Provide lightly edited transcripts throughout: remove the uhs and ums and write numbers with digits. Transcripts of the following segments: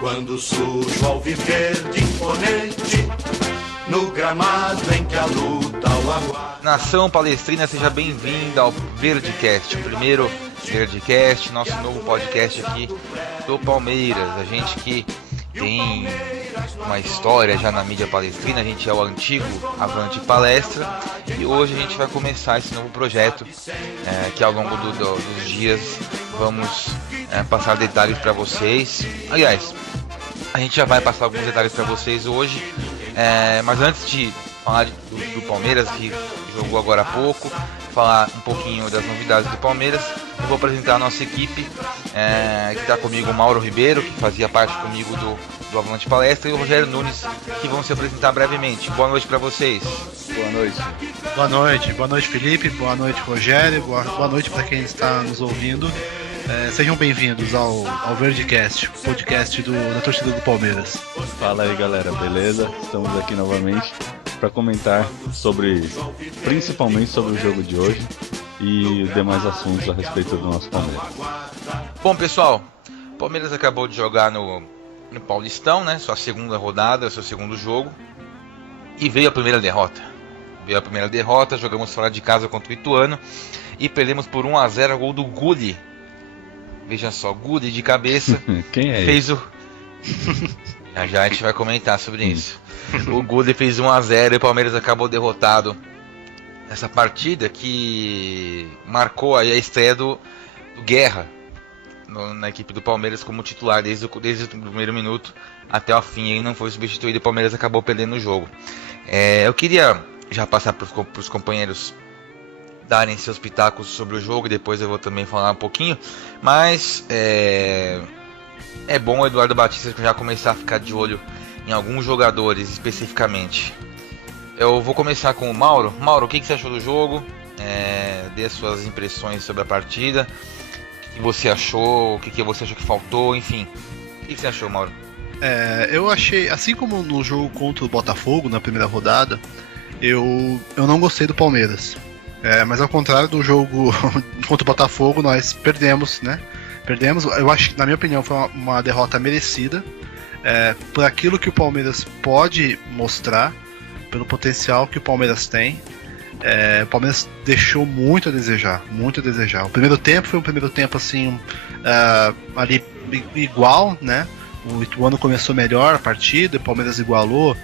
Quando surge o alviverde imponente, no gramado em que a luta o aguarda. Nação Palestrina, seja bem-vinda ao Verdecast, o primeiro Verdecast, nosso novo podcast aqui do Palmeiras. A gente que tem uma história já na mídia palestrina, a gente é o antigo Avante Palestra, e hoje a gente vai começar esse novo projeto que ao longo dos dias vamos passar detalhes para vocês. Aliás, a gente já vai passar alguns detalhes para vocês hoje, mas antes de falar do Palmeiras, que jogou agora há pouco, falar um pouquinho das novidades do Palmeiras, eu vou apresentar a nossa equipe, que está comigo o Mauro Ribeiro, que fazia parte comigo do Avante Palestra, e o Rogério Nunes, que vão se apresentar brevemente. Boa noite para vocês. Boa noite. Boa noite Felipe, boa noite Rogério, boa noite para quem está nos ouvindo. Sejam bem-vindos ao Verdecast, podcast da torcida do Palmeiras. Fala aí, galera, beleza? Estamos aqui novamente para comentar principalmente sobre o jogo de hoje e demais assuntos a respeito do nosso Palmeiras. Bom, pessoal, o Palmeiras acabou de jogar no Paulistão, né? Sua segunda rodada, seu segundo jogo, e veio a primeira derrota. Jogamos fora de casa contra o Ituano e perdemos por 1-0, gol do Gulli. Veja só, Gulli de cabeça. Quem é fez ele? Já a gente vai comentar sobre isso. O Gulli fez 1-0 e o Palmeiras acabou derrotado nessa partida que marcou aí a estreia do Guerra na equipe do Palmeiras como titular desde o primeiro minuto até o fim. Ele não foi substituído e o Palmeiras acabou perdendo o jogo. Eu queria já passar para os companheiros darem seus pitacos sobre o jogo, e depois eu vou também falar um pouquinho, mas é bom o Eduardo Batista já começar a ficar de olho em alguns jogadores especificamente. Eu vou começar com o Mauro. Mauro, o que você achou do jogo? Dê as suas impressões sobre a partida. O que você achou? O que você achou que faltou? Enfim, o que você achou, Mauro? Eu achei, assim como no jogo contra o Botafogo na primeira rodada, eu não gostei do Palmeiras. Mas ao contrário do jogo contra o Botafogo, nós perdemos, né? Eu acho que, na minha opinião, foi uma derrota merecida, por aquilo que o Palmeiras pode mostrar, pelo potencial que o Palmeiras tem. O Palmeiras deixou muito a desejar. O primeiro tempo foi um primeiro tempo assim, ali igual, né? O Ituano começou melhor a partida, o Palmeiras igualou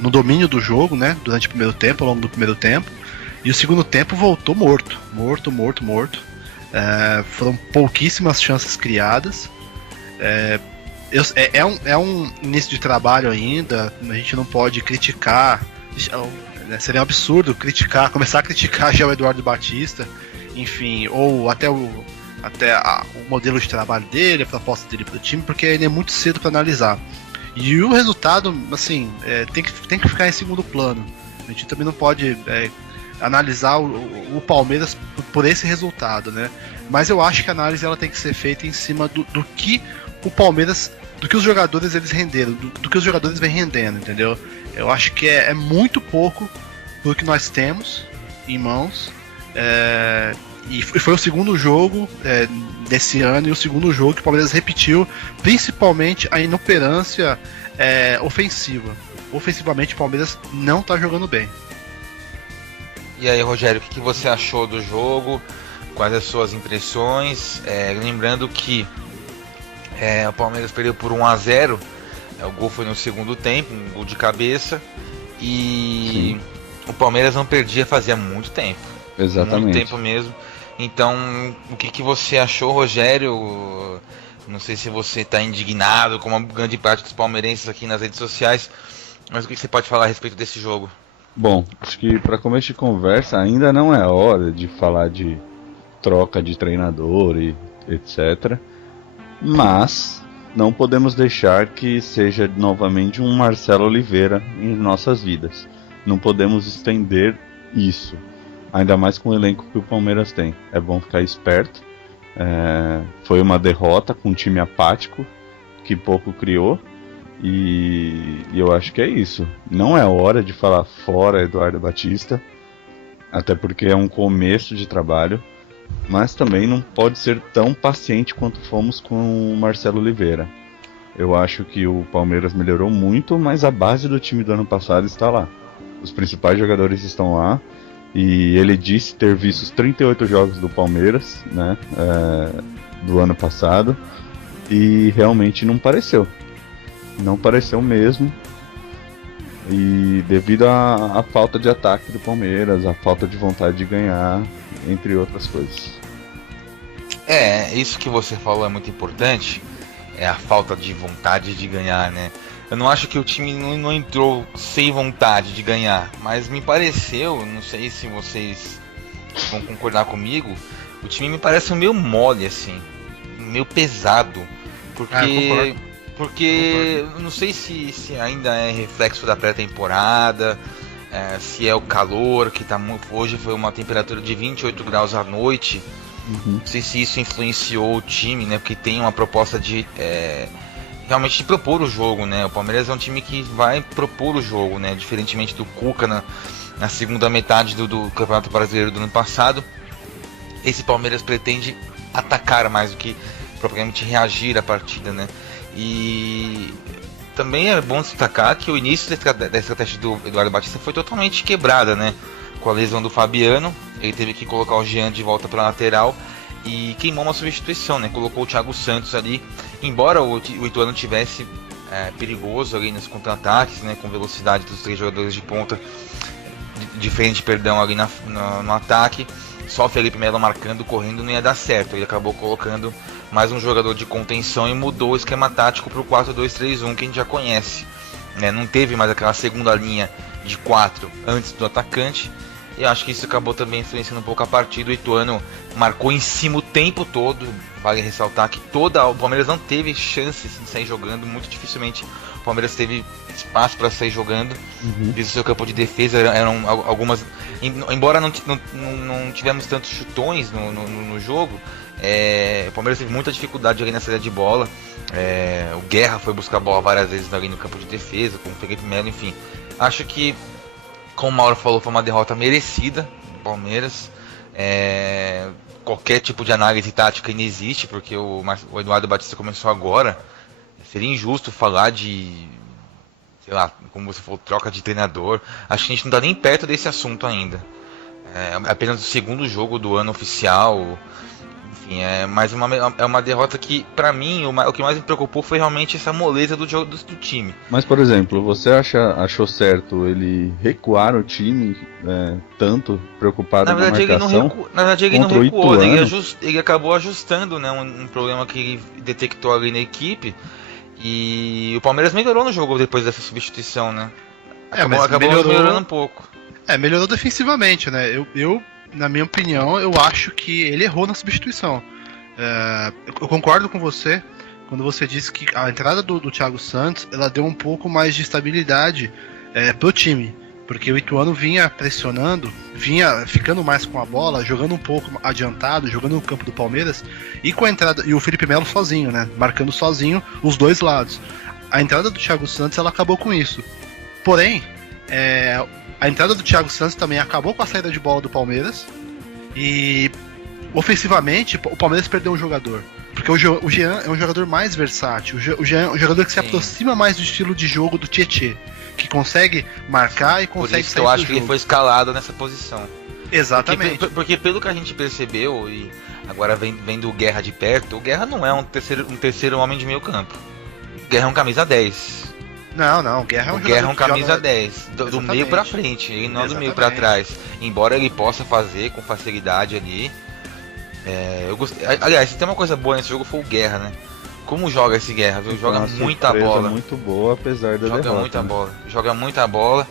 no domínio do jogo, né? Durante o primeiro tempo, ao longo do primeiro tempo. E o segundo tempo voltou morto. Foram pouquíssimas chances criadas. É um início de trabalho ainda. A gente não pode criticar. Seria um absurdo começar a criticar já o Eduardo Batista, enfim, ou até o modelo de trabalho dele, a proposta dele para o time, porque ainda é muito cedo para analisar. E o resultado, assim, tem que ficar em segundo plano. A gente também não pode analisar o Palmeiras por esse resultado, né? Mas eu acho que a análise ela tem que ser feita em cima do que o Palmeiras, do que os jogadores eles renderam, do que os jogadores vêm rendendo, entendeu? Eu acho que é muito pouco do que nós temos em mãos. E foi o segundo jogo desse ano, e o segundo jogo que o Palmeiras repetiu, principalmente a inoperância ofensiva. Ofensivamente o Palmeiras não está jogando bem. E aí, Rogério, o que você achou do jogo? Quais as suas impressões? Lembrando que o Palmeiras perdeu por 1-0, o gol foi no segundo tempo, um gol de cabeça, e sim, o Palmeiras não perdia fazia muito tempo. Exatamente. Muito tempo mesmo. Então, o que você achou, Rogério? Não sei se você está indignado, como a grande parte dos palmeirenses aqui nas redes sociais, mas o que você pode falar a respeito desse jogo? Bom, acho que para começo de conversa ainda não é hora de falar de troca de treinador e etc. Mas não podemos deixar que seja novamente um Marcelo Oliveira em nossas vidas. Não podemos estender isso. Ainda mais com o elenco que o Palmeiras tem. É bom ficar esperto. Foi uma derrota com um time apático que pouco criou. E eu acho que é isso. Não é hora de falar fora Eduardo Batista. Até porque é um começo de trabalho. mas também não pode ser tão paciente quanto fomos com o Marcelo Oliveira. Eu acho que o Palmeiras melhorou muito, mas a base do time do ano passado está lá. Os principais jogadores estão lá. E ele disse ter visto os 38 jogos do Palmeiras, né, do ano passado. E realmente não pareceu. Não pareceu mesmo. E devido à falta de ataque do Palmeiras, à falta de vontade de ganhar, entre outras coisas. Isso que você falou é muito importante. É a falta de vontade de ganhar, né? Eu não acho que o time não entrou sem vontade de ganhar, mas me pareceu, não sei se vocês vão concordar comigo, o time me parece meio mole, assim, meio pesado, porque eu não sei se ainda é reflexo da pré-temporada, se é o calor, que tá hoje foi uma temperatura de 28 graus à noite. Não sei se isso influenciou o time, né? Porque tem uma proposta de realmente de propor o jogo, né? O Palmeiras é um time que vai propor o jogo, né? Diferentemente do Cuca na segunda metade do Campeonato Brasileiro do ano passado, esse Palmeiras pretende atacar mais do que propriamente reagir à partida, né? E também é bom destacar que o início da estratégia do Eduardo Batista foi totalmente quebrada, né? Com a lesão do Fabiano, ele teve que colocar o Jean de volta para a lateral e queimou uma substituição, né? Colocou o Thiago Santos ali, embora o Ituano tivesse perigoso ali nos contra-ataques, né? Com velocidade dos 3 jogadores de ponta de frente, ali no ataque. Só o Felipe Melo marcando, correndo, não ia dar certo. Ele acabou colocando mais um jogador de contenção e mudou o esquema tático para o 4-2-3-1 que a gente já conhece, né? Não teve mais aquela segunda linha de 4 antes do atacante. E acho que isso acabou também influenciando um pouco a partida. O Ituano marcou em cima o tempo todo. Vale ressaltar que o Palmeiras não teve chances de sair jogando. Muito dificilmente o Palmeiras teve espaço para sair jogando. Visto o seu campo de defesa, eram algumas. Embora não tivemos tantos chutões no jogo, o Palmeiras teve muita dificuldade ali na saída de bola. O Guerra foi buscar a bola várias vezes ali no campo de defesa, com o Felipe Melo, enfim. Acho que, como o Mauro falou, foi uma derrota merecida do Palmeiras. Qualquer tipo de análise tática não existe, porque o Eduardo Batista começou agora. Seria injusto falar de, sei lá, como você falou, troca de treinador. Acho que a gente não está nem perto desse assunto ainda. É apenas o segundo jogo do ano oficial. Enfim, é uma derrota que, pra mim, o que mais me preocupou foi realmente essa moleza do time. Mas, por exemplo, você achou certo ele recuar o time tanto preocupado com a marcação? Na verdade, ele não recuou, ele acabou ajustando, né, um problema que ele detectou ali na equipe. E o Palmeiras melhorou no jogo depois dessa substituição, né? Acabou melhorando um pouco. Melhorou defensivamente, né? Eu, na minha opinião, eu acho que ele errou na substituição. Eu concordo com você quando você disse que a entrada do Thiago Santos, ela deu um pouco mais de estabilidade pro time, porque o Ituano vinha pressionando, vinha ficando mais com a bola, jogando um pouco adiantado, jogando no campo do Palmeiras, e com a entrada, e o Felipe Melo sozinho, né, marcando sozinho os dois lados. A entrada do Thiago Santos, ela acabou com isso. Porém, a entrada do Thiago Santos também acabou com a saída de bola do Palmeiras, e ofensivamente o Palmeiras perdeu um jogador, porque o Jean é um jogador mais versátil, o Jean é um jogador que se aproxima mais do estilo de jogo do Tietê, que consegue marcar e consegue sair do jogo. Por isso eu acho que ele foi escalado nessa posição. Exatamente. Porque pelo que a gente percebeu, e agora vendo o Guerra de perto, o Guerra não é um terceiro homem de meio campo. O Guerra é um camisa 10. Não, o Guerra é um camisa 10, do meio pra frente, ele não é do meio pra trás. Embora ele possa fazer com facilidade ali. Eu gostei. Aliás, se tem uma coisa boa nesse jogo foi o Guerra, né? Como joga esse Guerra, viu? Joga muita bola. Muito boa, apesar da derrota. Joga muita bola.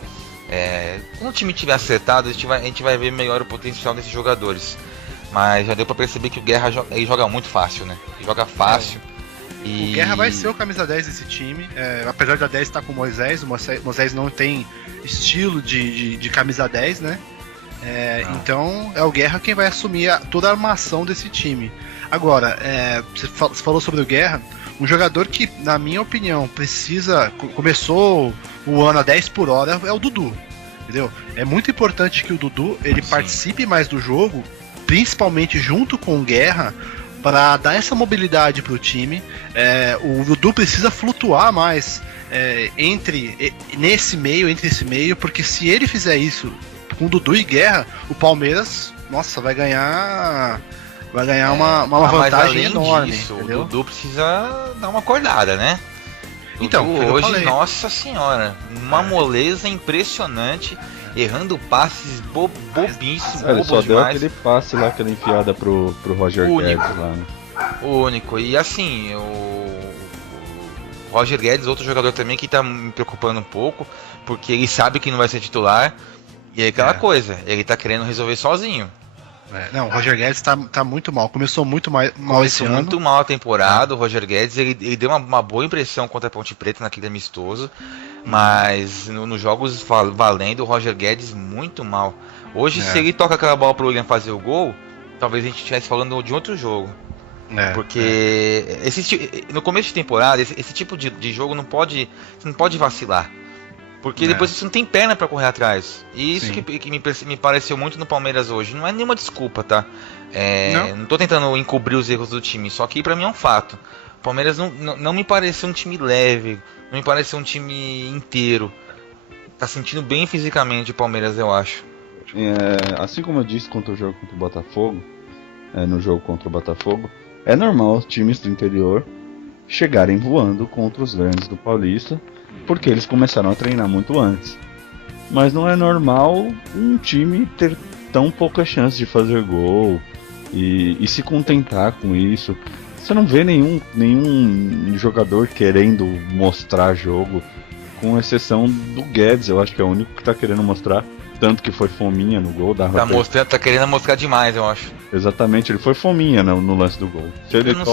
Quando o time tiver acertado, a gente vai ver melhor o potencial desses jogadores. Mas já deu pra perceber que o Guerra ele joga muito fácil, né? Ele joga fácil. O Guerra vai ser o camisa 10 desse time, apesar da 10 estar com o Moisés não tem estilo de camisa 10, né? Então é o Guerra quem vai assumir toda a armação desse time. Agora, você falou sobre o Guerra, um jogador que, na minha opinião, começou o ano a 10 por hora é o Dudu, entendeu? É muito importante que o Dudu ele participe mais do jogo, principalmente junto com o Guerra, para dar essa mobilidade para o time. O Dudu precisa flutuar mais entre esse meio, porque se ele fizer isso com Dudu e Guerra, o Palmeiras, nossa, vai ganhar uma vantagem enorme. Disso, entendeu? O Dudu precisa dar uma acordada, né? Então, Dudu, hoje, nossa senhora, uma moleza impressionante, errando passes bobíssimos, Ele só deu demais. aquele passe lá, aquela enfiada pro Roger Guedes lá, né? O único. E assim, o Roger Guedes, outro jogador também que tá me preocupando um pouco, porque ele sabe que não vai ser titular, e é aquela coisa, ele tá querendo resolver sozinho. Não, o Roger Guedes tá muito mal. Começou muito mal esse ano. Muito mal a temporada. O Roger Guedes ele deu uma boa impressão contra a Ponte Preta naquele amistoso, mas nos jogos valendo, o Roger Guedes muito mal. Hoje, se ele toca aquela bola pro William fazer o gol, talvez a gente estivesse falando de outro jogo. Porque no começo de temporada, esse tipo de jogo você não pode vacilar. Porque depois você não tem perna pra correr atrás. E isso que me pareceu muito no Palmeiras hoje. Não é nenhuma desculpa, tá? Não tô tentando encobrir os erros do time, só que pra mim é um fato. O Palmeiras não me pareceu um time leve, não me pareceu um time inteiro. Tá sentindo bem fisicamente o Palmeiras, eu acho. Assim como eu disse contra o jogo contra o Botafogo, no jogo contra o Botafogo, é normal os times do interior chegarem voando contra os grandes do Paulista, porque eles começaram a treinar muito antes. Mas não é normal um time ter tão pouca chance de fazer gol e se contentar com isso. Você não vê nenhum jogador querendo mostrar jogo, com exceção do Guedes. Eu acho que é o único que tá querendo mostrar, tanto que foi fominha no gol. Tá querendo mostrar demais, eu acho. Exatamente, ele foi fominha no lance do gol. Pra não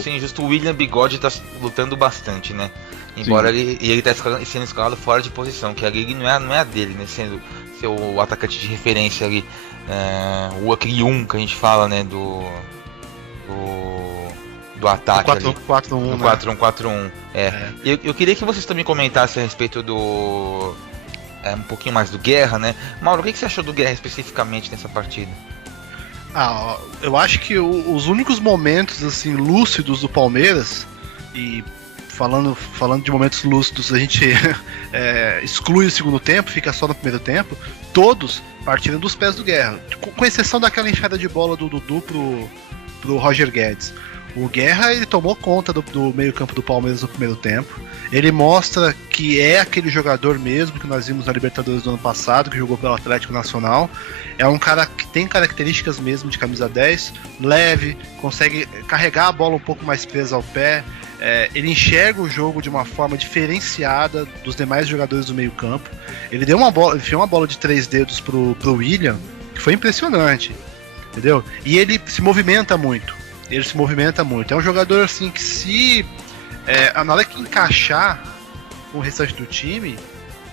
ser injusto, o William Bigode tá lutando bastante, né? Embora ele tá sendo escalado fora de posição, que ali não é a dele, né? Sendo o atacante de referência ali, aquele que a gente fala, né? Do ataque ali. 4-1, 4-1-4-1. Eu queria que vocês também comentassem a respeito do... um pouquinho mais do Guerra, né? Mauro, o que você achou do Guerra especificamente nessa partida? Eu acho que os únicos momentos assim lúcidos do Palmeiras, e falando de momentos lúcidos, a gente exclui o segundo tempo, fica só no primeiro tempo, todos partiram dos pés do Guerra, com exceção daquela enfiada de bola do Dudu pro Roger Guedes. O Guerra, ele tomou conta do meio-campo do Palmeiras no primeiro tempo. Ele mostra que é aquele jogador mesmo que nós vimos na Libertadores do ano passado, que jogou pelo Atlético Nacional. É um cara que tem características mesmo de camisa 10, leve, consegue carregar a bola um pouco mais presa ao pé. Ele enxerga o jogo de uma forma diferenciada dos demais jogadores do meio-campo. Ele enfiou uma bola de 3 dedos pro William, que foi impressionante, entendeu? E ele se movimenta muito. É um jogador assim que na hora que encaixar com o restante do time,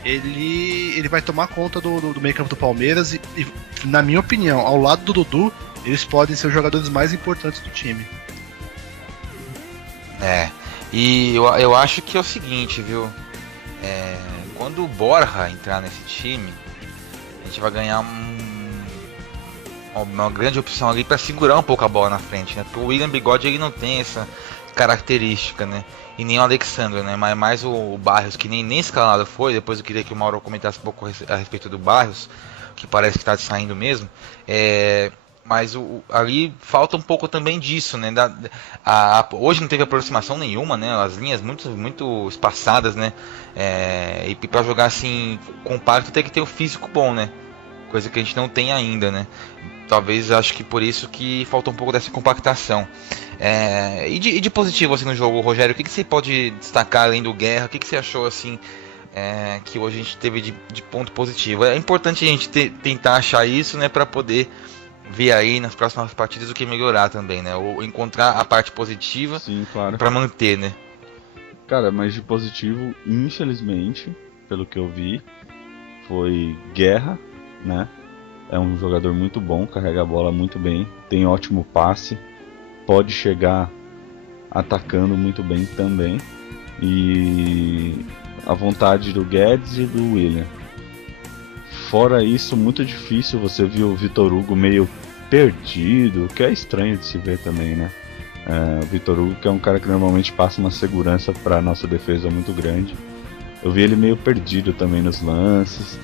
ele vai tomar conta do meio campo do Palmeiras e, na minha opinião, ao lado do Dudu, eles podem ser os jogadores mais importantes do time. E eu acho que é o seguinte, viu? Quando o Borja entrar nesse time, a gente vai ganhar uma grande opção ali para segurar um pouco a bola na frente, né? Porque o William Bigode ele não tem essa característica, né? E nem o Alexandre, né? Mas mais o Barrios, que nem escalado foi. Depois eu queria que o Mauro comentasse um pouco a respeito do Barrios, que parece que está saindo mesmo. Mas ali falta um pouco também disso, né? Hoje não teve aproximação nenhuma, né? As linhas muito espaçadas, né? E para jogar assim compacto tem que ter o físico bom, né? Coisa que a gente não tem ainda, né? Talvez acho que por isso que falta um pouco dessa compactação. E de positivo assim no jogo, Rogério, o que você pode destacar além do Guerra? O que você achou assim que hoje a gente teve de ponto positivo? É importante a gente tentar achar isso, né, para poder ver aí nas próximas partidas o que melhorar também, né? Ou encontrar a parte positiva. Sim, claro, para manter, né? Cara, mas de positivo, infelizmente, pelo que eu vi, foi Guerra, né? É um jogador muito bom, carrega a bola muito bem, tem ótimo passe, pode chegar atacando muito bem também. E a vontade do Guedes e do William. Fora isso, muito difícil você ver o Vitor Hugo meio perdido, que é estranho de se ver também, né? O Vitor Hugo, que é um cara que normalmente passa uma segurança pra nossa defesa muito grande. Eu vi ele meio perdido também nos lances.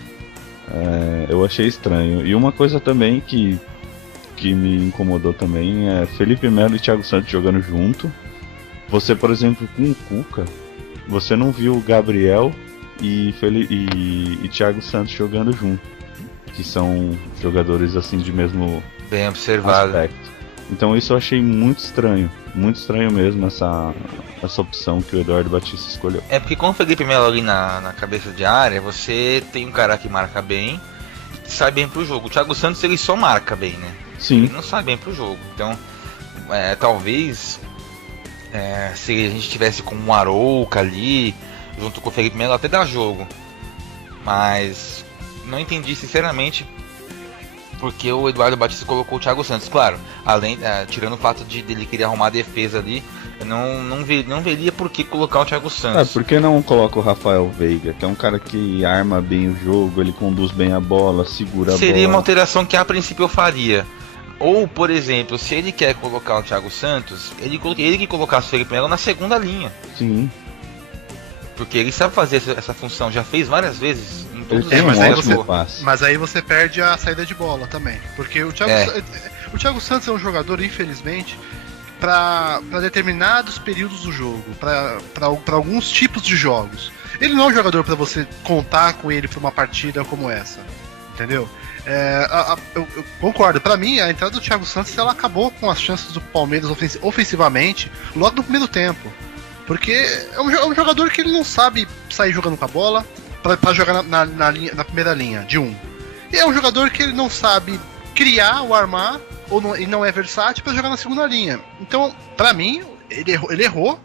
Eu achei estranho. E uma coisa também que me incomodou também é Felipe Melo e Thiago Santos jogando junto. Você, por exemplo, com o Cuca, você não viu o Gabriel e Thiago Santos jogando junto, que são jogadores assim de mesmo Bem observado. aspecto. Então isso eu achei muito estranho mesmo essa opção que o Eduardo Batista escolheu. É porque com o Felipe Melo ali na cabeça de área, você tem um cara que marca bem, que sai bem pro jogo. O Thiago Santos ele só marca bem, né? Sim. Ele não sai bem pro jogo. Então, talvez se a gente tivesse com um Arouca ali, junto com o Felipe Melo, até dá jogo. Mas não entendi sinceramente porque o Eduardo Batista colocou o Thiago Santos. Claro, tirando o fato de ele querer arrumar a defesa ali, eu não veria por que colocar o Thiago Santos. Por que não coloca o Rafael Veiga, que é um cara que arma bem o jogo, ele conduz bem a bola, segura a bola. Seria uma alteração que a princípio eu faria. Ou, por exemplo, se ele quer colocar o Thiago Santos, ele que colocasse o Felipe Melo na segunda linha. Sim. Porque ele sabe fazer essa função, já fez várias vezes em todos os mas jogos. Mas aí você perde a saída de bola também. Porque o Thiago Santos é um jogador, infelizmente, para determinados períodos do jogo, para alguns tipos de jogos. Ele não é um jogador para você contar com ele para uma partida como essa, entendeu? Eu concordo. Para mim, a entrada do Thiago Santos ela acabou com as chances do Palmeiras ofensivamente logo no primeiro tempo. Porque é um jogador que ele não sabe sair jogando com a bola para jogar na primeira linha, de um. E é um jogador que ele não sabe criar ou armar, e não é versátil para jogar na segunda linha. Então, para mim, ele errou.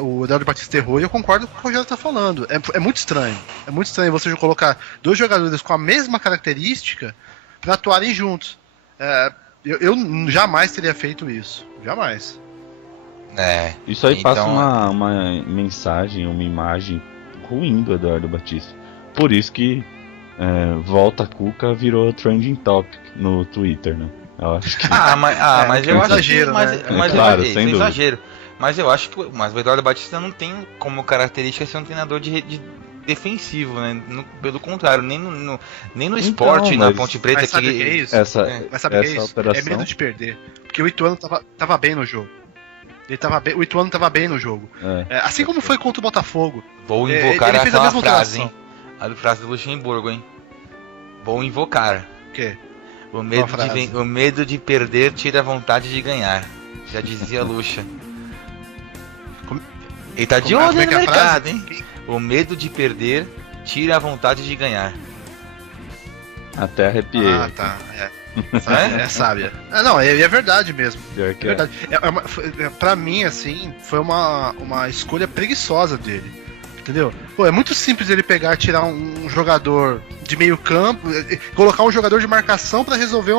O Eduardo Batista errou e eu concordo com o que o Rogério tá falando. É muito estranho. É muito estranho você colocar dois jogadores com a mesma característica para atuarem juntos. Eu jamais teria feito isso. Jamais. Isso aí passa uma mensagem, uma imagem ruim do Eduardo Batista. Por isso que Volta Cuca virou trending topic no Twitter, né? Eu acho que... mas eu acho exagero, que... né? Claro, sem dúvida. Exagero. Mas eu acho que o Eduardo Batista não tem como característica ser um treinador de defensivo, né? Pelo contrário, nem no esporte, na Ponte Preta. Mas sabe o que é isso? Mas sabe o que é isso? Operação... É medo de perder. Porque o Ituano tava bem no jogo. O Ituano tava bem no jogo. Assim como foi contra o Botafogo. Vou invocar ele fez a mesma frase, hein? A frase do Luxemburgo, hein? Vou invocar. O quê? O medo de perder tira a vontade de ganhar. Já dizia Luxa. Ele tá de olho no mercado, hein? O medo de perder tira a vontade de ganhar. Até arrepiei. Tá. É sábia. Não, é verdade mesmo. É verdade. Pra mim, assim, foi uma escolha preguiçosa dele. Entendeu? É muito simples ele pegar e tirar um jogador de meio campo, colocar um jogador de marcação pra resolver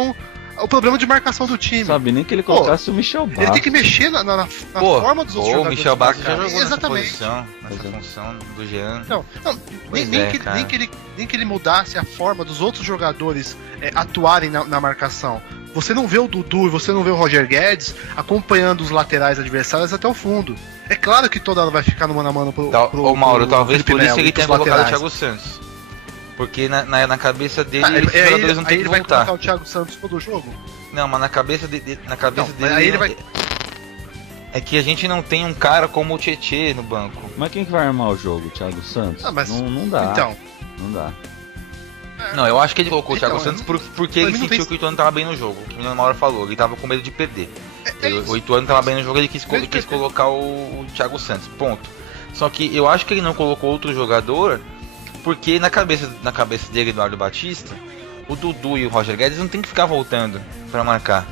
o problema de marcação do time. Sabe, nem que ele colocasse o Michel Bastos. Ele tem que mexer na forma dos outros jogadores. O Michel Bastos já jogou exatamente nessa função do Jean. Nem que ele mudasse a forma dos outros jogadores atuarem na marcação. Você não vê o Dudu e você não vê o Roger Guedes acompanhando os laterais adversários até o fundo. É claro que toda hora vai ficar no mano a mano pro Mauro, talvez por isso ele tenha colocado o Thiago Santos. Porque na cabeça dele os jogadores não tem que voltar. Ele vai colocar o Thiago Santos todo jogo? Não, mas na cabeça dele. Aí ele vai... É que a gente não tem um cara como o Tietê no banco. Mas quem que vai armar o jogo? O Thiago Santos? Não dá. Então. Não dá. Não, eu acho que ele colocou o Thiago Santos porque ele sentiu que o Ituano tava bem no jogo. O que o Mauro falou, ele tava com medo de perder. O Ituano tava bem no jogo, ele quis colocar o Thiago Santos. Ponto. Só que eu acho que ele não colocou outro jogador porque na cabeça dele, Eduardo Batista, o Dudu e o Roger Guedes não tem que ficar voltando pra marcar.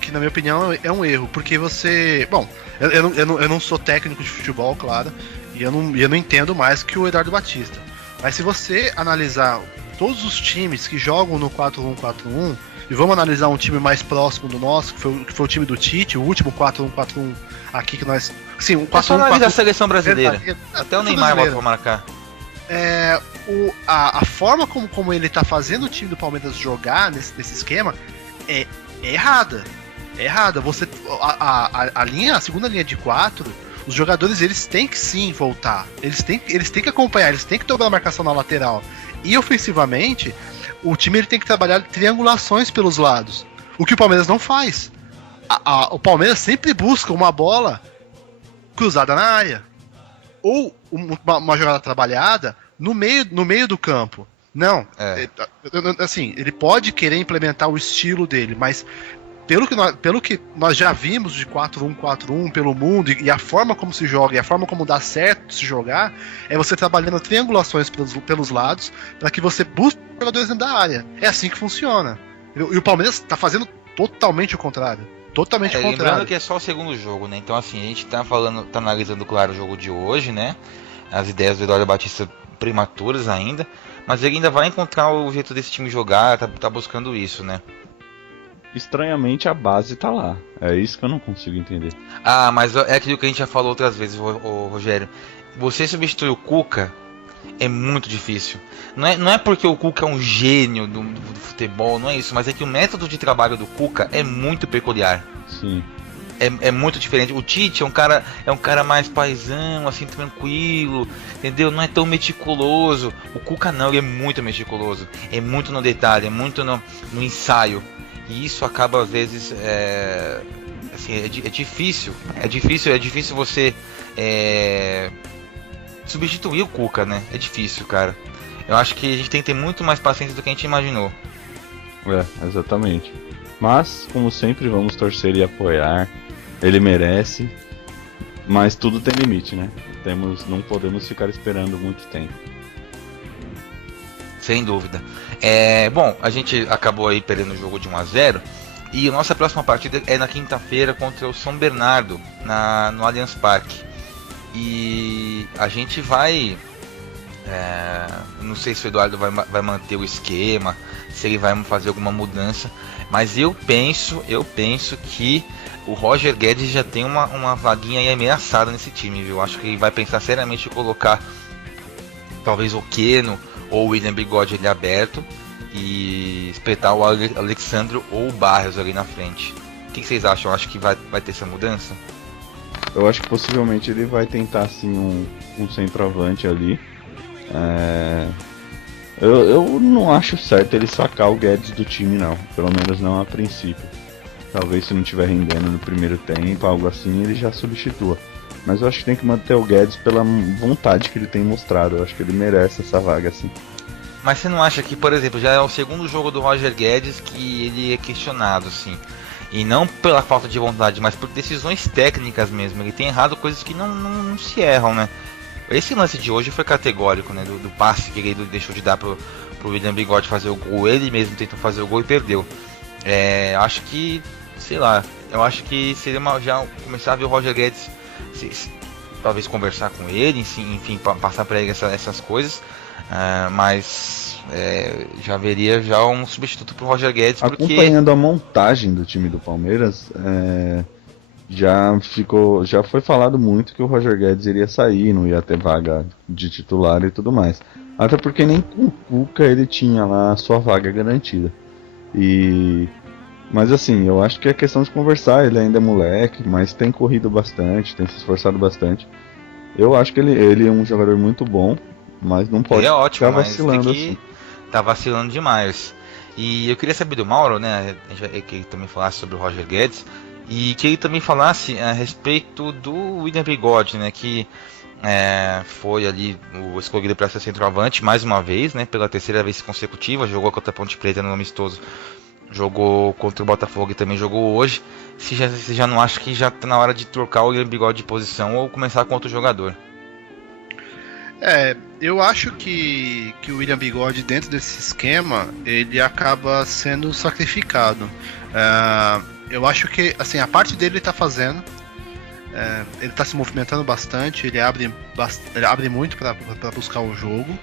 Que na minha opinião é um erro, porque você... Bom, eu não sou técnico de futebol, claro, e eu não entendo mais que o Eduardo Batista. Mas se você analisar todos os times que jogam no 4-1-4-1, e vamos analisar um time mais próximo do nosso, que foi o time do Tite, o último 4-1-4-1 aqui que nós... Sim, um 4-1-4-1... É só analisar a seleção brasileira. Até o Neymar volta pra marcar. A forma como ele tá fazendo o time do Palmeiras jogar nesse esquema é errada. É errada. Você, a segunda linha de 4, os jogadores eles têm que sim voltar. Eles têm que acompanhar, eles têm que dobrar a marcação na lateral. E ofensivamente, o time ele tem que trabalhar triangulações pelos lados. O que o Palmeiras não faz. O Palmeiras sempre busca uma bola cruzada na área. Ou uma jogada trabalhada no meio do campo. Não. Assim, ele pode querer implementar o estilo dele, mas pelo que nós já vimos de 4-1-4-1 pelo mundo, e a forma como se joga, e a forma como dá certo se jogar, é você trabalhando triangulações pelos lados, para que você busque jogadores dentro da área. É assim que funciona. E o Palmeiras tá fazendo totalmente o contrário. Totalmente o contrário. Lembrando que é só o segundo jogo, né? Então assim, a gente tá analisando, claro, o jogo de hoje, né? As ideias do Eduardo Batista prematuras ainda, mas ele ainda vai encontrar o jeito desse time jogar, tá buscando isso, né? Estranhamente a base tá lá. É isso que eu não consigo entender. Ah, mas é aquilo que a gente já falou outras vezes, Rogério. Você substituir o Cuca é muito difícil. Não é porque o Cuca é um gênio do futebol, não é isso, mas é que o método de trabalho do Cuca é muito peculiar. Sim. É muito diferente. O Tite é um cara mais paisão, assim, tranquilo, entendeu? Não é tão meticuloso. O Cuca não, ele é muito meticuloso. É muito no detalhe, é muito no ensaio. E isso acaba às vezes assim, é difícil você substituir o Cuca, né? É difícil, cara. Eu acho que a gente tem que ter muito mais paciência do que a gente imaginou. Exatamente. Mas, como sempre, vamos torcer e apoiar. Ele merece. Mas tudo tem limite, né? Não podemos ficar esperando muito tempo. Sem dúvida. Bom, a gente acabou aí perdendo o jogo de 1-0. E a nossa próxima partida é na quinta-feira contra o São Bernardo, no Allianz Parque. E a gente vai... não sei se o Eduardo vai manter o esquema, se ele vai fazer alguma mudança. Mas eu penso que o Roger Guedes já tem uma vaguinha aí ameaçada nesse time, viu? Acho que ele vai pensar seriamente em colocar talvez o Keno ou o William Bigode ali aberto e espetar o Alexandro ou o Barrios ali na frente. O que vocês acham? Acho que vai ter essa mudança? Eu acho que possivelmente ele vai tentar assim um centroavante ali. Eu não acho certo ele sacar o Guedes do time, não. Pelo menos não a princípio. Talvez se não estiver rendendo no primeiro tempo, algo assim, ele já substitua. Mas eu acho que tem que manter o Guedes pela vontade que ele tem mostrado. Eu acho que ele merece essa vaga, assim. Mas você não acha que, por exemplo, já é o segundo jogo do Roger Guedes que ele é questionado, assim? E não pela falta de vontade, mas por decisões técnicas mesmo. Ele tem errado coisas que não se erram, né? Esse lance de hoje foi categórico, né? Do passe que ele deixou de dar pro William Bigode fazer o gol. Ele mesmo tentou fazer o gol e perdeu. Acho que, sei lá, eu acho que seria já começar a ver o Roger Guedes, talvez conversar com ele, enfim, passar para ele essas coisas. Mas já veria já um substituto pro Roger Guedes. Acompanhando a montagem do time do Palmeiras, já foi falado muito que o Roger Guedes iria sair, não ia ter vaga de titular e tudo mais. Até porque nem com o Cuca ele tinha lá a sua vaga garantida. Mas assim, eu acho que é questão de conversar. Ele ainda é moleque, mas tem corrido bastante, tem se esforçado bastante. Eu acho que ele é um jogador muito bom, mas não pode ficar vacilando assim. Tá vacilando demais. E eu queria saber do Mauro, né, que ele também falasse sobre o Roger Guedes, e que ele também falasse a respeito do William Bigode, né, que foi ali o escolhido para ser centroavante mais uma vez, né, pela terceira vez consecutiva. Jogou contra a Ponte Preta no amistoso, jogou contra o Botafogo e também jogou hoje. Você já não acha que já tá na hora de trocar o William Bigode de posição ou começar com outro jogador? Eu acho que o William Bigode, dentro desse esquema, ele acaba sendo sacrificado. Eu acho que assim, a parte dele ele tá fazendo, ele tá se movimentando bastante, ele abre muito para buscar o jogo,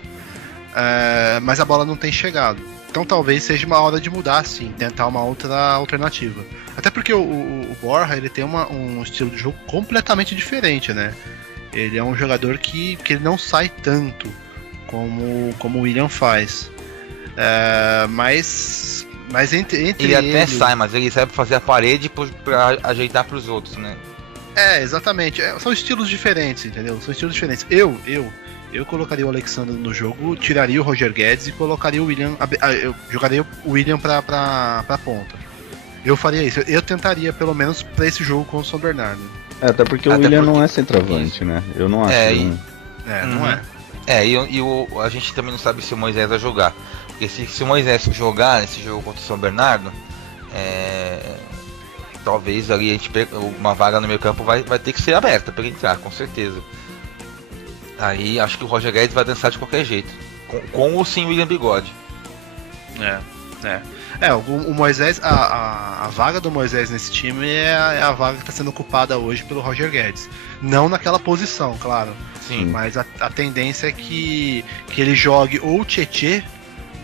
mas a bola não tem chegado. Então talvez seja uma hora de mudar, sim, tentar uma outra alternativa. Até porque o Borja ele tem um estilo de jogo completamente diferente, né? Ele é um jogador que ele não sai tanto como o William faz. Mas Mas entre Ele até sai, mas ele sai pra fazer a parede pra ajeitar pros outros, né? Exatamente. São estilos diferentes, entendeu? São estilos diferentes. Eu colocaria o Alexandre no jogo, tiraria o Roger Guedes e colocaria o William. Eu jogaria o William pra ponta. Eu faria isso. Eu tentaria, pelo menos, pra esse jogo com o São Bernardo. Até porque o William não é centroavante, né? Eu não acho. Não é. A gente também não sabe se o Moisés vai jogar. Porque se o Moisés jogar nesse jogo contra o São Bernardo, talvez ali a gente uma vaga no meio campo vai ter que ser aberta para ele entrar, com certeza. Aí acho que o Roger Guedes vai dançar de qualquer jeito, com ou sem o William Bigode. O Moisés, a vaga do Moisés nesse time é a vaga que está sendo ocupada hoje pelo Roger Guedes. Não naquela posição, claro. Sim. Mas a tendência é que ele jogue ou o Tietê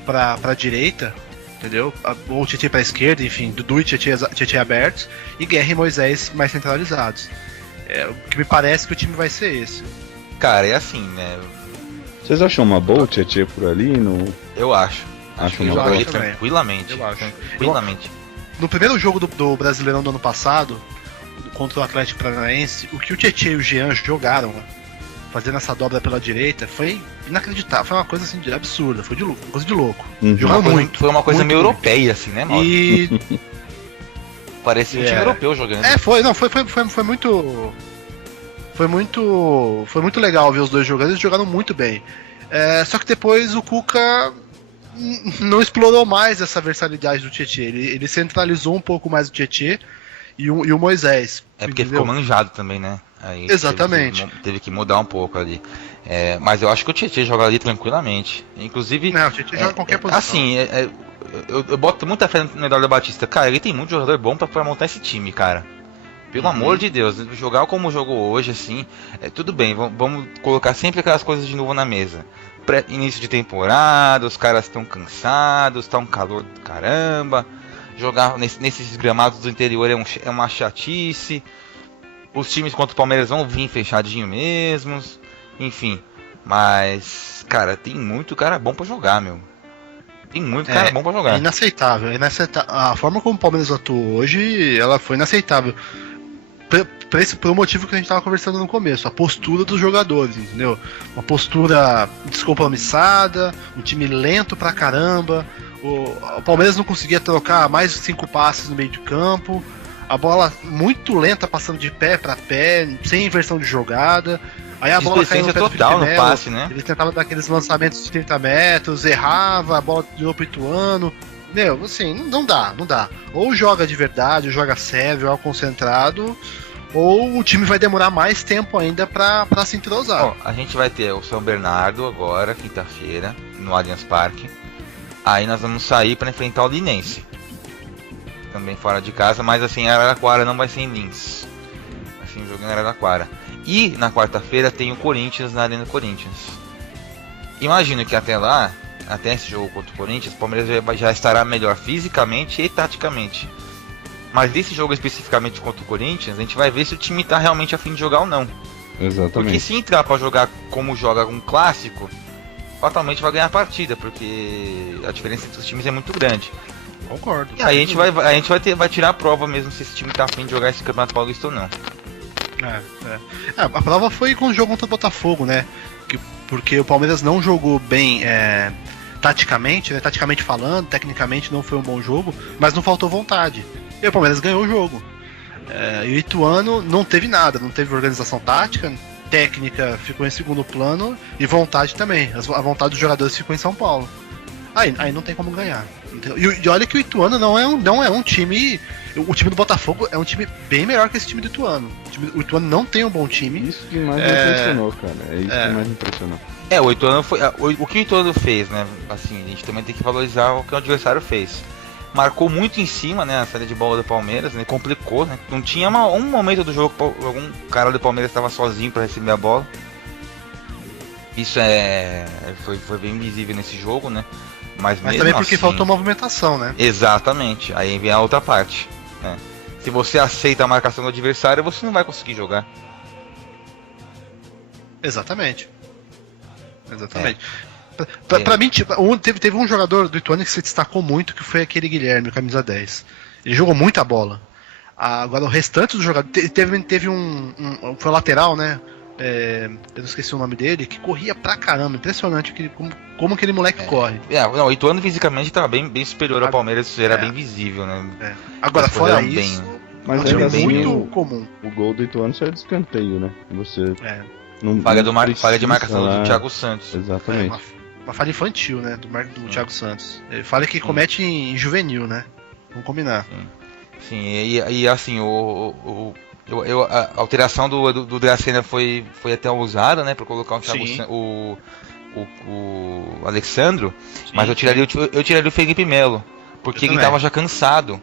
para a direita, entendeu? Ou o Tietê para a esquerda, enfim, Dudu e Tietê abertos, e Guerra e Moisés mais centralizados. O que me parece que o time vai ser esse. Cara, é assim, né? Vocês acham uma boa o Tietê por ali? Eu acho. Acho que ele joga ali tranquilamente. Eu acho. Tranquilamente. No primeiro jogo do Brasileirão do ano passado, contra o Atlético Paranaense, o que o Tietê e o Jean jogaram, fazendo essa dobra pela direita, foi inacreditável. Foi uma coisa assim absurda, foi coisa de louco. Jogou muito. Foi uma coisa muito, meio muito. europeia, assim, né, Mauro? Parecia um time europeu jogando. Foi muito. Foi muito legal ver os dois jogando, eles jogaram muito bem. Só que depois o Cuca não explorou mais essa versatilidade do Tietê. Ele centralizou um pouco mais o Tietê e o Moisés. Porque ficou manjado também, né? Aí exatamente. Teve que mudar um pouco ali. Mas eu acho que o Tietê joga ali tranquilamente. Inclusive. Não, o Tietê joga em qualquer posição. Assim, eu boto muita fé no Eduardo Batista. Cara, ele tem muito jogador bom pra montar esse time, cara. Pelo amor de Deus, jogar como jogou hoje, assim, tudo bem, vamos colocar sempre aquelas coisas de novo na mesa. Início de temporada, os caras estão cansados, tá um calor do caramba, jogar nesses gramados do interior é uma chatice, os times contra o Palmeiras vão vir fechadinho mesmo, enfim, mas, cara, tem muito cara bom pra jogar, meu. Tem muito cara bom pra jogar. É inaceitável. A forma como o Palmeiras atuou hoje, ela foi inaceitável. Por um motivo que a gente estava conversando no começo, a postura dos jogadores, entendeu? Uma postura descompromissada, um time lento pra caramba. O Palmeiras não conseguia trocar mais de 5 passes no meio de campo. A bola muito lenta, passando de pé para pé, sem inversão de jogada. Aí a bola caiu no pé total no passe, né? Ele tentava dar aqueles lançamentos de 30 metros, errava, a bola virou pro Ituano. Meu, assim, não dá. Ou joga de verdade, ou joga sério, ou concentrado, ou o time vai demorar mais tempo ainda pra se entrosar. Bom, a gente vai ter o São Bernardo agora, quinta-feira, no Allianz Parque. Aí nós vamos sair para enfrentar o Linense. Também fora de casa, mas assim, Araraquara não vai ser em Lins. Assim, jogando em Araraquara. E na quarta-feira tem o Corinthians na Arena Corinthians. Imagino que até lá, até esse jogo contra o Corinthians, o Palmeiras já estará melhor fisicamente e taticamente. Mas desse jogo especificamente contra o Corinthians, a gente vai ver se o time está realmente a fim de jogar ou não. Exatamente. Porque se entrar para jogar como joga um clássico, fatalmente vai ganhar a partida, porque a diferença entre os times é muito grande. Concordo. E aí a gente vai tirar a prova mesmo se esse time está a fim de jogar esse Campeonato Paulista ou não. A prova foi com o jogo contra o Botafogo, né? Porque o Palmeiras não jogou bem taticamente, né? Taticamente falando, tecnicamente não foi um bom jogo, mas não faltou vontade. E o Palmeiras ganhou o jogo. E o Ituano não teve nada, não teve organização tática, técnica ficou em segundo plano e vontade também. A vontade dos jogadores ficou em São Paulo. Aí não tem como ganhar. E olha que o Ituano não é um time. O time do Botafogo é um time bem melhor que esse time do Ituano. O Ituano não tem um bom time. Isso que mais me impressionou, cara. É isso que mais me impressionou. O Ituano foi. O que o Ituano fez, né? Assim, a gente também tem que valorizar o que o adversário fez. Marcou muito em cima, né? A saída de bola do Palmeiras, né? Complicou, né? Não tinha um momento do jogo que algum cara do Palmeiras estava sozinho para receber a bola. Isso foi bem visível nesse jogo, né? Mas também porque assim, faltou movimentação, né? Exatamente. Aí vem a outra parte. Né? Se você aceita a marcação do adversário, você não vai conseguir jogar. Exatamente. Pra mim, tipo, teve um jogador do Ituano que se destacou muito, que foi aquele Guilherme, camisa 10. Ele jogou muita bola. Agora, o restante do jogador... Teve foi lateral, né? Eu não esqueci o nome dele, que corria pra caramba. Impressionante como aquele moleque corre. Não, o Ituano fisicamente tava bem superior ao Palmeiras, era bem visível, né? Agora, fora isso... Mas é assim, muito comum. O gol do Ituano saiu de escanteio, né? Você falha de marcação do Thiago Santos. Exatamente. Uma falha infantil, né? Do Thiago Santos. Falha que comete em juvenil, né? Vamos combinar. Sim, e assim, a alteração do Dracena foi até ousada, né? Pra colocar o Alexandro, mas eu tiraria o Felipe Melo, porque ele tava já cansado.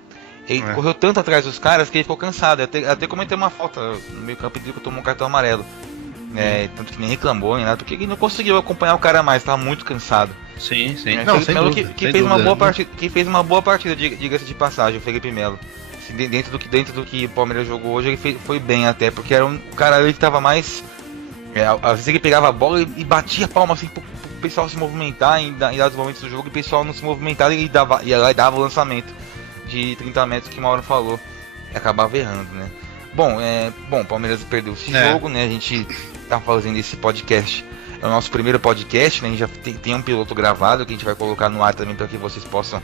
Ele correu tanto atrás dos caras que ele ficou cansado. Até cometeu uma falta no meio campo, que tomou um cartão amarelo. Tanto que nem reclamou nem nada, porque ele não conseguiu acompanhar o cara mais, estava muito cansado. Sim. Felipe Melo que fez uma boa partida, diga-se de passagem, o Felipe Melo. Assim, dentro do que o Palmeiras jogou hoje, ele foi bem até, porque era um cara ali que estava mais... às vezes ele pegava a bola e batia a palma assim pro pessoal se movimentar em dados momentos do jogo, e o pessoal não se movimentava e ia lá e dava o lançamento de 30 metros que o Mauro falou, e acabava errando, né? Bom, o Palmeiras perdeu esse jogo, né? A gente tá fazendo esse podcast, é o nosso primeiro podcast, né? A gente já tem um piloto gravado que a gente vai colocar no ar também para que vocês possam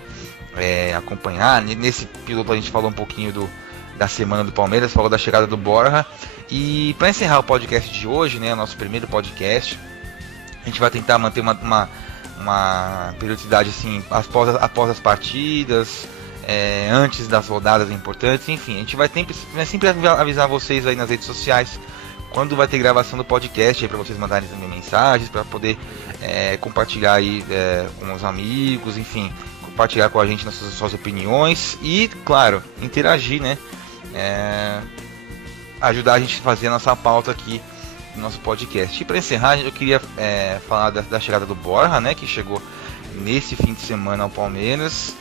acompanhar. Nesse piloto a gente falou um pouquinho da semana do Palmeiras, falou da chegada do Borja, e para encerrar o podcast de hoje, né? Nosso primeiro podcast, a gente vai tentar manter uma periodicidade assim após as partidas, antes das rodadas importantes, enfim, a gente vai sempre avisar vocês aí nas redes sociais quando vai ter gravação do podcast, para vocês mandarem também mensagens, para poder compartilhar aí com os amigos, enfim, compartilhar com a gente nas suas opiniões e, claro, interagir, né? Ajudar a gente a fazer a nossa pauta aqui no nosso podcast. E para encerrar, eu queria falar da chegada do Borja, né? Que chegou nesse fim de semana ao Palmeiras.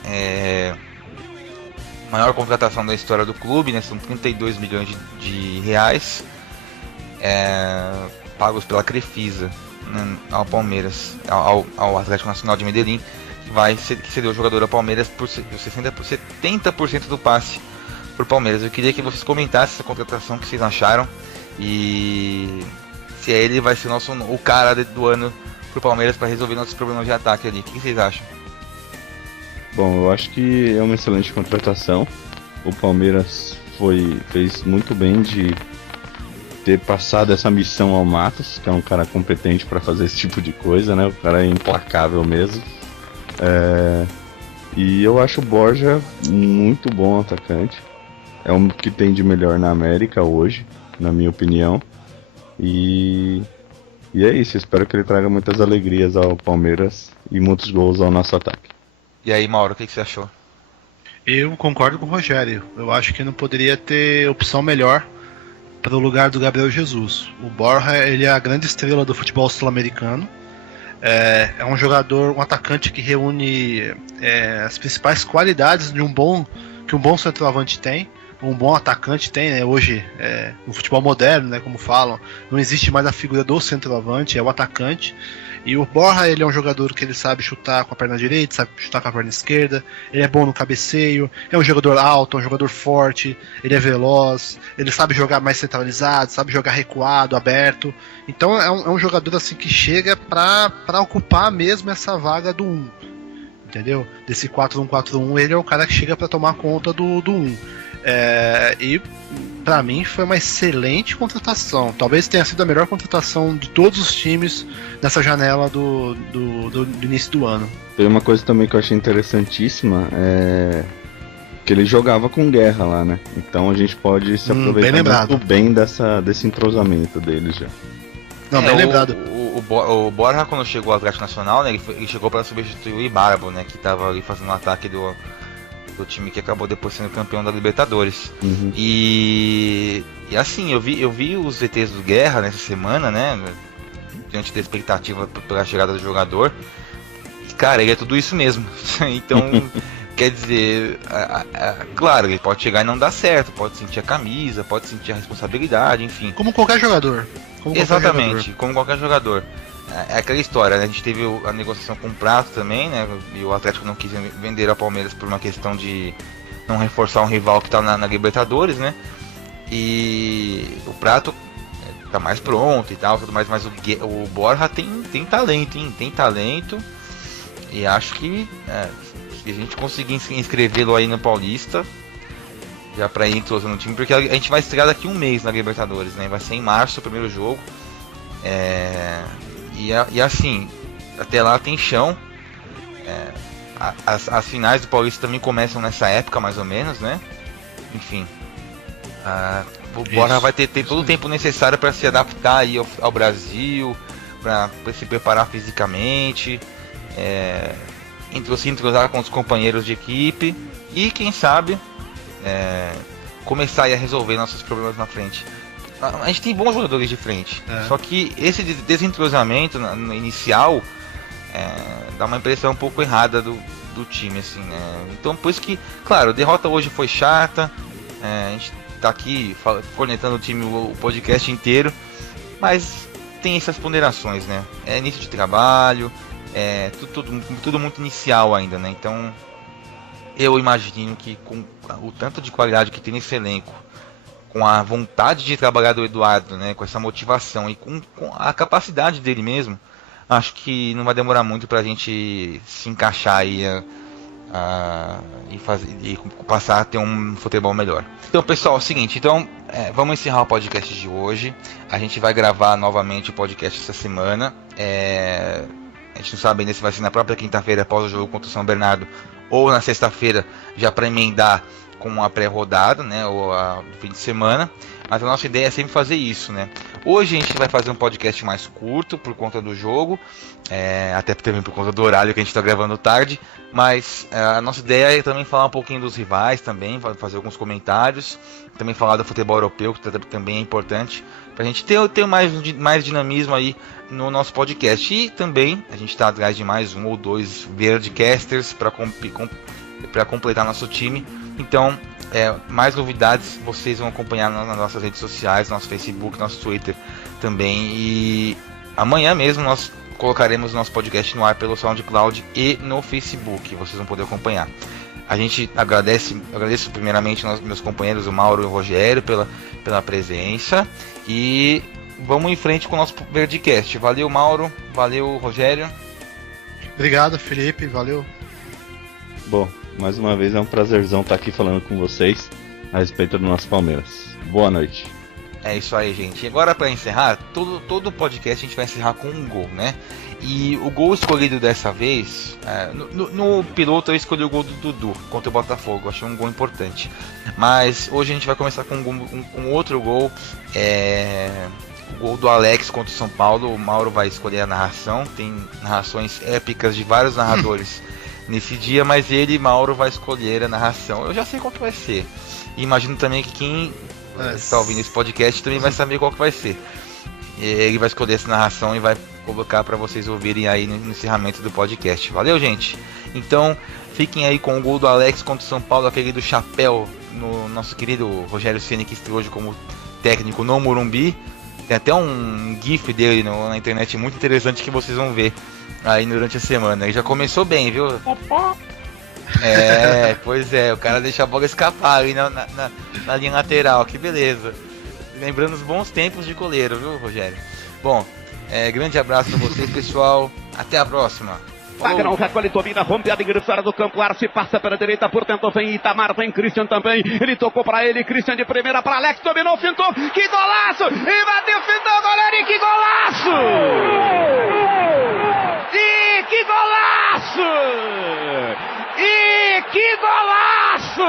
Maior contratação da história do clube, né? São 32 milhões de reais pagos pela Crefisa, né, ao Palmeiras, ao Atlético Nacional de Medellín, que cedeu o jogador ao Palmeiras por 70% do passe pro Palmeiras. Eu queria que vocês comentassem essa contratação, que vocês acharam, e se ele vai ser o cara do ano pro Palmeiras para resolver nossos problemas de ataque ali. O que vocês acham? Bom, eu acho que é uma excelente contratação. O Palmeiras fez muito bem de ter passado essa missão ao Matos, que é um cara competente para fazer esse tipo de coisa, né? O cara é implacável mesmo. E eu acho o Borja muito bom atacante. É um que tem de melhor na América hoje, na minha opinião. E é isso, espero que ele traga muitas alegrias ao Palmeiras e muitos gols ao nosso ataque. E aí, Mauro, o que você achou? Eu concordo com o Rogério. Eu acho que não poderia ter opção melhor para o lugar do Gabriel Jesus. O Borja, ele é a grande estrela do futebol sul-americano. É um jogador, um atacante que reúne as principais qualidades que um bom centroavante tem, um bom atacante tem, né? Hoje, no futebol moderno, né, como falam, não existe mais a figura do centroavante, é o atacante. E o Borja, ele é um jogador que ele sabe chutar com a perna direita, sabe chutar com a perna esquerda, ele é bom no cabeceio, é um jogador alto, é um jogador forte, ele é veloz, ele sabe jogar mais centralizado, sabe jogar recuado, aberto. Então é um jogador assim que chega para ocupar mesmo essa vaga do 1, entendeu? Desse 4-1-4-1, ele é o cara que chega para tomar conta do 1. E pra mim foi uma excelente contratação. Talvez tenha sido a melhor contratação de todos os times nessa janela do início do ano. Tem uma coisa também que eu achei interessantíssima, que ele jogava com Guerra lá, né? Então a gente pode se aproveitar muito bem desse entrosamento dele já. Não, bem lembrado. O Borja, quando chegou ao Atlético Nacional, né, ele chegou para substituir o Ibarbo, né, que estava ali fazendo um ataque do time que acabou depois sendo campeão da Libertadores. Uhum. E assim, eu vi os VTs do Guerra nessa semana, né, diante da expectativa pela chegada do jogador. E, cara, ele é tudo isso mesmo. Então, quer dizer, claro, ele pode chegar e não dar certo, pode sentir a camisa, pode sentir a responsabilidade, enfim. Como qualquer jogador. Exatamente, como qualquer jogador. é aquela história, né? A gente teve a negociação com o Prato também, né? E o Atlético não quis vender ao Palmeiras por uma questão de não reforçar um rival que tá na Libertadores, né? E o Prato tá mais pronto e tal, tudo mais, mas o Borja tem talento, hein? Tem talento. E acho que se a gente conseguir inscrevê-lo aí no Paulista, já pra ir entrosando no time, porque a gente vai estrear daqui um mês na Libertadores, né? Vai ser em março o primeiro jogo. E assim, até lá tem chão. As finais do Paulista também começam nessa época, mais ou menos, né? Enfim, o Borja vai ter todo o tempo necessário para se adaptar aí ao Brasil, para se preparar fisicamente, se entrosar com os companheiros de equipe e, quem sabe, começar aí a resolver nossos problemas na frente. A gente tem bons jogadores de frente, só que esse desentrosamento no inicial dá uma impressão um pouco errada do time, assim, né? Então, por isso que, claro, a derrota hoje foi chata, a gente tá aqui cornetando o time o podcast inteiro, mas tem essas ponderações, né? É início de trabalho, tudo muito inicial ainda, né? Então, eu imagino que com o tanto de qualidade que tem nesse elenco, com a vontade de trabalhar do Eduardo, né, com essa motivação e com a capacidade dele mesmo, acho que não vai demorar muito pra gente se encaixar aí e passar a ter um futebol melhor. Então, pessoal, é o seguinte, vamos encerrar o podcast de hoje. A gente vai gravar novamente o podcast essa semana. A gente não sabe ainda se vai ser na própria quinta-feira após o jogo contra o São Bernardo ou na sexta-feira, já para emendar com a pré-rodada, né, ou no fim de semana, mas a nossa ideia é sempre fazer isso, né. Hoje a gente vai fazer um podcast mais curto por conta do jogo, até também por conta do horário que a gente está gravando tarde, mas a nossa ideia é também falar um pouquinho dos rivais também, fazer alguns comentários, também falar do futebol europeu, que também é importante, para a gente ter mais dinamismo aí no nosso podcast. E também a gente está atrás de mais um ou dois Verdecasters para completar nosso time. Então, mais novidades vocês vão acompanhar nas nossas redes sociais, nosso Facebook, nosso Twitter também. E amanhã mesmo nós colocaremos o nosso podcast no ar pelo SoundCloud e no Facebook. Vocês vão poder acompanhar. A gente agradeço primeiramente meus companheiros, o Mauro e o Rogério, pela presença. E vamos em frente com o nosso Verdecast. Valeu, Mauro. Valeu, Rogério. Obrigado, Felipe. Valeu. Bom, mais uma vez é um prazerzão estar aqui falando com vocês a respeito do nosso Palmeiras. Boa noite. É isso aí, gente. E agora, para encerrar, todo o podcast a gente vai encerrar com um gol, né? E o gol escolhido dessa vez, no piloto eu escolhi o gol do Dudu contra o Botafogo. Achei um gol importante. Mas hoje a gente vai começar com outro gol. O gol do Alex contra o São Paulo. O Mauro vai escolher a narração. Tem narrações épicas de vários narradores nesse dia, mas ele, Mauro, vai escolher a narração. Eu já sei qual que vai ser. E imagino também que quem está ouvindo esse podcast também vai saber qual que vai ser. Ele vai escolher essa narração e vai colocar para vocês ouvirem aí no encerramento do podcast. Valeu, gente? Então, fiquem aí com o gol do Alex contra o São Paulo, aquele do chapéu no nosso querido Rogério Ceni, que estreou hoje como técnico no Morumbi. Tem até um gif dele na internet muito interessante que vocês vão ver aí durante a semana. Ele já começou bem, viu? Pois é, o cara deixa a bola escapar aí na linha lateral, que beleza. Lembrando os bons tempos de goleiro, viu, Rogério? Bom, grande abraço pra vocês, pessoal. Até a próxima. Magrão recolhe, domina, rompe a linha fora do campo, Arce passa pela direita, por dentro vem Itamar, vem Christian também, ele tocou pra ele, Christian de primeira pra Alex, dominou, fintou, que golaço, e bateu, fintou, goleiro, e que golaço! E que golaço! E que golaço!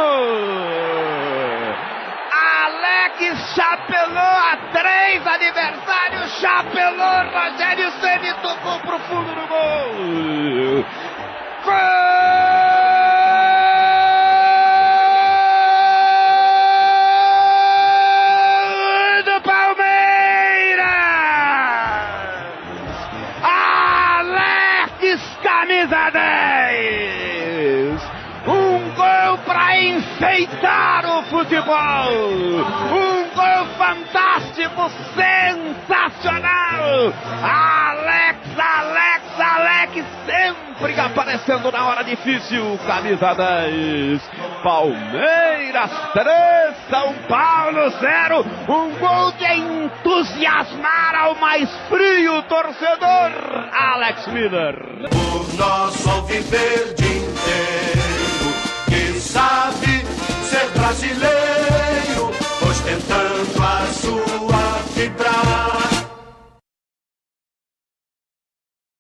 Alex chapelou a 3, aniversário, chapelou, Rogério Ceni tocou pro fundo do gol. Gol do Palmeiras! Alex, camisa 10! Um gol pra enfeitar o futebol! Um gol fantástico, sensacional! Alex sempre aparecendo na hora difícil. Camisa 10. Palmeiras 3, São Paulo 0. Um gol de entusiasmar ao mais frio torcedor, Alex Miller. O nosso alviverde inteiro, que sabe ser brasileiro, ostentando a sua